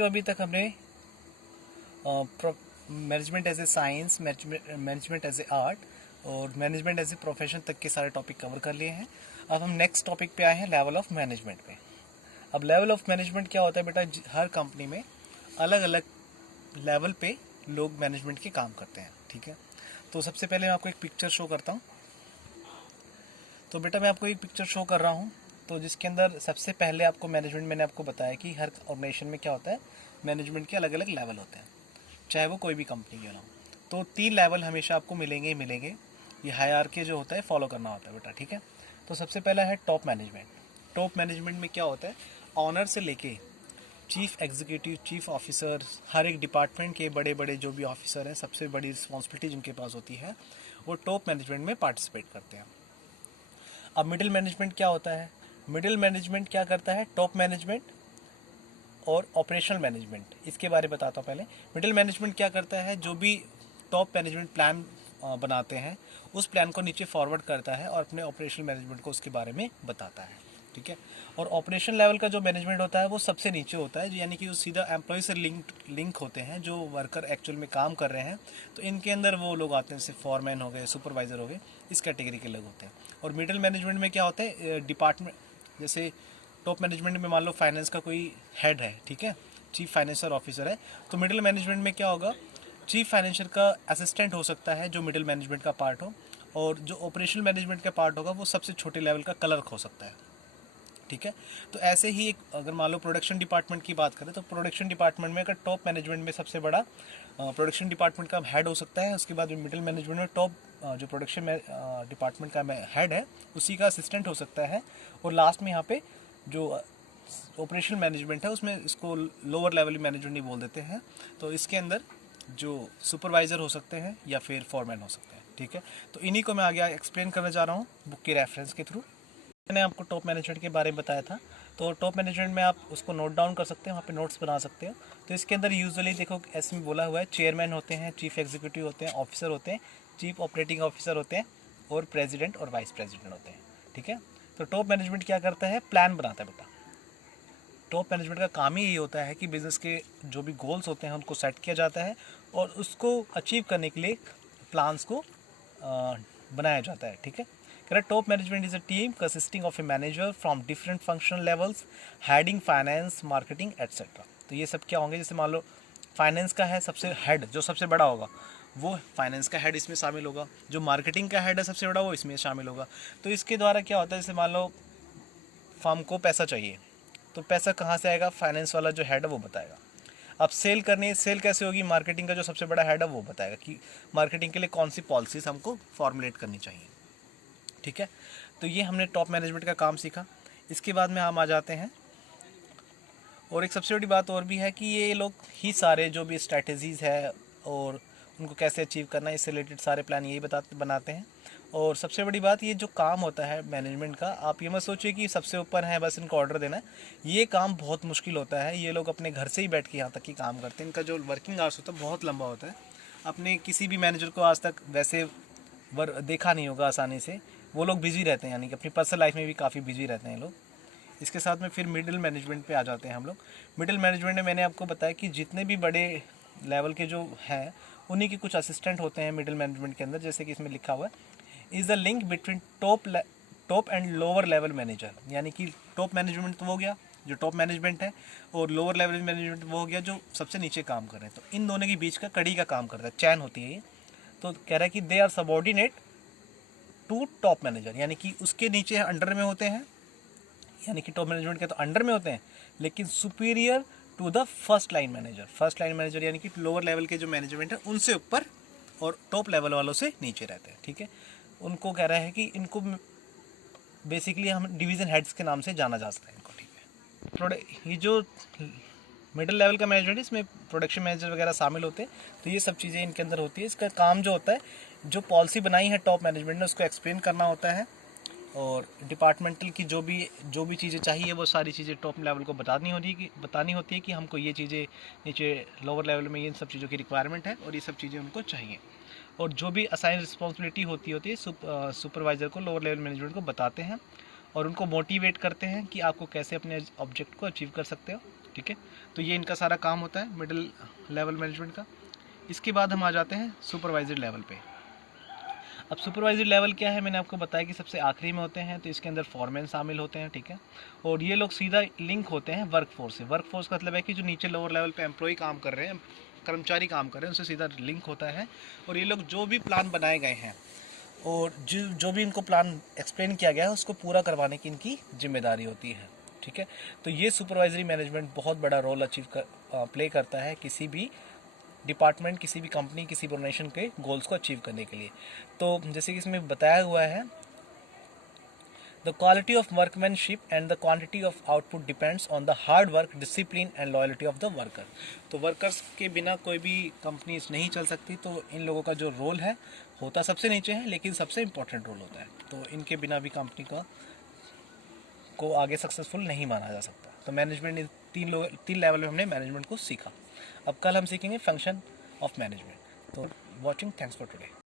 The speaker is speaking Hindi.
तो अभी तक हमने management as a science, management as a art और मैनेजमेंट एज ए प्रोफेशन तक के सारे टॉपिक कवर कर लिए हैं। अब हम नेक्स्ट टॉपिक पे आए हैं, लेवल ऑफ मैनेजमेंट पे। अब लेवल ऑफ मैनेजमेंट क्या होता है बेटा, हर कंपनी में अलग अलग लेवल पे लोग मैनेजमेंट के काम करते हैं, ठीक है। तो सबसे पहले मैं आपको एक पिक्चर शो करता हूँ। तो बेटा मैं आपको एक पिक्चर शो कर रहा हूँ, तो जिसके अंदर सबसे पहले आपको मैनेजमेंट, मैंने आपको बताया कि हर ऑर्गेनाइजेशन में क्या होता है, मैनेजमेंट के अलग अलग लेवल होते हैं, चाहे वो कोई भी कंपनी क्यों ना हो। तो 3 लेवल हमेशा आपको मिलेंगे ही मिलेंगे। ये हायरार्की जो होता है फॉलो करना होता है बेटा, ठीक है। तो सबसे पहला है टॉप मैनेजमेंट। टॉप मैनेजमेंट में क्या होता है, ऑनर से लेके चीफ एग्जीक्यूटिव, चीफ ऑफिसर, हर एक डिपार्टमेंट के बड़े बड़े जो भी ऑफिसर हैं, सबसे बड़ी रिस्पॉन्सिबिलिटी जिनके पास होती है, वो टॉप मैनेजमेंट में पार्टिसिपेट करते हैं। अब मिडिल मैनेजमेंट क्या होता है, मिडिल मैनेजमेंट क्या करता है, टॉप मैनेजमेंट और ऑपरेशनल मैनेजमेंट, इसके बारे में बताता हूँ पहले। मिडिल मैनेजमेंट क्या करता है, जो भी टॉप मैनेजमेंट प्लान बनाते हैं उस प्लान को नीचे फॉरवर्ड करता है और अपने ऑपरेशनल मैनेजमेंट को उसके बारे में बताता है, ठीक है। और ऑपरेशन लेवल का जो मैनेजमेंट होता है वो सबसे नीचे होता है, यानी कि वो सीधा एम्प्लॉय से लिंक होते हैं, जो वर्कर एक्चुअल में काम कर रहे हैं। तो इनके अंदर वो लोग आते हैं, जैसे फॉरमैन हो गए, सुपरवाइज़र हो गए, इस कैटेगरी के लोग होते हैं। और मिडिल मैनेजमेंट में क्या होता है, डिपार्टमेंट, जैसे टॉप मैनेजमेंट में मान लो फाइनेंस का कोई हेड है, ठीक है, चीफ फाइनेंशियल ऑफिसर है। तो मिडिल मैनेजमेंट में क्या होगा, चीफ फाइनेंशियल का असिस्टेंट हो सकता है जो मिडिल मैनेजमेंट का पार्ट हो, और जो ऑपरेशनल मैनेजमेंट का पार्ट होगा वो सबसे छोटे लेवल का क्लर्क हो सकता है, ठीक है। तो ऐसे ही एक, अगर मान लो प्रोडक्शन डिपार्टमेंट की बात करें, तो प्रोडक्शन डिपार्टमेंट में अगर टॉप मैनेजमेंट में सबसे बड़ा प्रोडक्शन डिपार्टमेंट का हेड हो सकता है, उसके बाद मिडिल मैनेजमेंट में टॉप जो प्रोडक्शन डिपार्टमेंट का हेड है उसी का असिस्टेंट हो सकता है, और लास्ट में यहाँ पे जो ऑपरेशनल मैनेजमेंट है उसमें इसको लोअर लेवल मैनेजमेंट ही बोल देते हैं। तो इसके अंदर जो सुपरवाइज़र हो सकते हैं या फिर फॉरमैन हो सकते हैं, ठीक है। तो इन्हीं को मैं आगे एक्सप्लेन करने जा रहा हूँ बुक के रेफरेंस के थ्रू। मैंने आपको टॉप मैनेजमेंट के बारे में बताया था, तो टॉप मैनेजमेंट में आप उसको नोट डाउन कर सकते हैं, वहाँ पे नोट्स बना सकते हो। तो इसके अंदर यूजुअली देखो ऐसे में बोला हुआ है, चेयरमैन होते हैं, चीफ एग्जीक्यूटिव होते हैं, ऑफिसर होते हैं, चीफ ऑपरेटिंग ऑफिसर होते हैं, और प्रेसिडेंट और वाइस प्रेसिडेंट होते हैं, ठीक है। तो टॉप मैनेजमेंट क्या करता है, प्लान बनाता है बेटा। टॉप मैनेजमेंट का काम ही यही होता है कि बिज़नेस के जो भी गोल्स होते हैं उनको सेट किया जाता है और उसको अचीव करने के लिए प्लान्स को बनाया जाता है, ठीक है। Correct. Top management is a team consisting of a manager from different functional levels, heading finance, marketing etcetera. तो ये सब क्या होंगे, जैसे मान लो फाइनेंस का है सबसे हेड, जो सबसे बड़ा होगा वो फाइनेंस का हेड इसमें शामिल होगा, जो मार्केटिंग का हेड है सबसे बड़ा वो इसमें शामिल होगा। तो इसके द्वारा क्या होता है, जैसे मान लो फर्म को पैसा चाहिए, तो पैसा कहाँ से आएगा, फाइनेंस वाला जो हेड है वो बताएगा। अब सेल करनी है, सेल कैसे होगी, मार्केटिंग का जो सबसे बड़ा हेड है वो बताएगा कि मार्केटिंग के लिए कौन सी पॉलिसीज हमको फॉर्मुलेट करनी चाहिए, ठीक है। तो ये हमने टॉप मैनेजमेंट का काम सीखा। इसके बाद में हम आ जाते हैं, और एक सबसे बड़ी बात और भी है कि ये लोग ही सारे जो भी स्ट्रैटेजीज़ है और उनको कैसे अचीव करना है, इससे रिलेटेड सारे प्लान यही बनाते हैं। और सबसे बड़ी बात, ये जो काम होता है मैनेजमेंट का, आप ये मत सोचिए कि सबसे ऊपर है बस इनको ऑर्डर देना है। ये काम बहुत मुश्किल होता है, ये लोग अपने घर से ही बैठ के यहाँ तक ही काम करते हैं। इनका जो वर्किंग आवर्स होता है बहुत लंबा होता है। अपने किसी भी मैनेजर को आज तक वैसे देखा नहीं होगा आसानी से, वो लोग बिजी रहते हैं, यानी कि अपनी पर्सनल लाइफ में भी काफ़ी बिजी रहते हैं लोग। इसके साथ में फिर मिडिल मैनेजमेंट पे आ जाते हैं हम लोग। मिडिल मैनेजमेंट में मैंने आपको बताया कि जितने भी बड़े लेवल के जो हैं उन्हीं के कुछ असिस्टेंट होते हैं मिडिल मैनेजमेंट के अंदर, जैसे कि इसमें लिखा हुआ है, is the link between top and lower level manager. यानी कि टॉप मैनेजमेंट तो वो हो गया जो टॉप मैनेजमेंट है, और लोअर लेवल मैनेजमेंट वो हो गया जो सबसे नीचे काम कर रहे हैं। तो इन दोनों के बीच का कड़ी का काम करता है, चैन होती है ये। तो कह रहा है कि they are subordinate to top manager, यानी कि उसके नीचे अंडर में होते हैं, यानी कि टॉप मैनेजमेंट के तो अंडर में होते हैं, लेकिन superior to the first line manager. First line manager यानी कि लोअर लेवल के जो मैनेजमेंट है उनसे ऊपर, और टॉप लेवल वालों से नीचे रहते हैं, ठीक है। उनको कह रहा है कि इनको बेसिकली हम डिवीज़न हेड्स के नाम से जाना जा सकता है इनको, ठीक है। ये जो मिडिल लेवल का मैनेजमेंट है इसमें प्रोडक्शन मैनेजर वगैरह शामिल होते हैं, तो ये सब चीज़ें इनके अंदर होती है। इसका काम जो होता है, जो पॉलिसी बनाई है टॉप मैनेजमेंट ने उसको एक्सप्लेन करना होता है, और डिपार्टमेंटल की जो भी चीज़ें चाहिए वो सारी चीज़ें टॉप लेवल को बतानी होती है कि हमको ये चीज़ें नीचे लोअर लेवल में इन सब चीज़ों की रिक्वायरमेंट है और ये सब चीज़ें उनको चाहिए। और जो भी असाइन रिस्पॉन्सिबिलिटी होती है सुपरवाइज़र को लोअर लेवल मैनेजमेंट को बताते हैं और उनको मोटिवेट करते हैं कि आपको कैसे अपने ऑब्जेक्ट को अचीव कर सकते हो। ठीक है, तो ये इनका सारा काम होता है मिडिल लेवल मैनेजमेंट का। इसके बाद हम आ जाते हैं सुपरवाइजरी लेवल पे। अब सुपरवाइजरी लेवल क्या है, मैंने आपको बताया कि सबसे आखिरी में होते हैं, तो इसके अंदर फॉरमैन शामिल होते हैं, ठीक है। और ये लोग सीधा लिंक होते हैं वर्कफोर्स से। वर्कफोर्स का मतलब है कि जो नीचे लोअर लेवल पे एम्प्लॉय काम कर रहे हैं, कर्मचारी काम कर रहे हैं, उनसे सीधा लिंक होता है। और ये लोग जो भी प्लान बनाए गए हैं और जो भी इनको प्लान एक्सप्लेन किया गया है उसको पूरा करवाने की इनकी जिम्मेदारी होती है, ठीक है। तो ये सुपरवाइजरी मैनेजमेंट बहुत बड़ा रोल प्ले करता है किसी भी डिपार्टमेंट, किसी भी कंपनी, किसी भी ऑर्गेनाइजेशन के गोल्स को अचीव करने के लिए। तो जैसे कि इसमें बताया हुआ है, the quality of workmanship and the quantity of output depends on the hard work, discipline and loyalty of the worker. तो वर्कर्स के बिना कोई भी कंपनी नहीं चल सकती। तो इन लोगों का जो रोल है होता सबसे नीचे है, लेकिन सबसे इम्पोर्टेंट रोल होता है। तो इनके बिना भी कंपनी को आगे सक्सेसफुल नहीं माना जा सकता। तो मैनेजमेंट तीन लेवल में हमने मैनेजमेंट को सीखा। अब कल हम सीखेंगे फंक्शन ऑफ मैनेजमेंट। तो वॉचिंग, थैंक्स फॉर टुडे।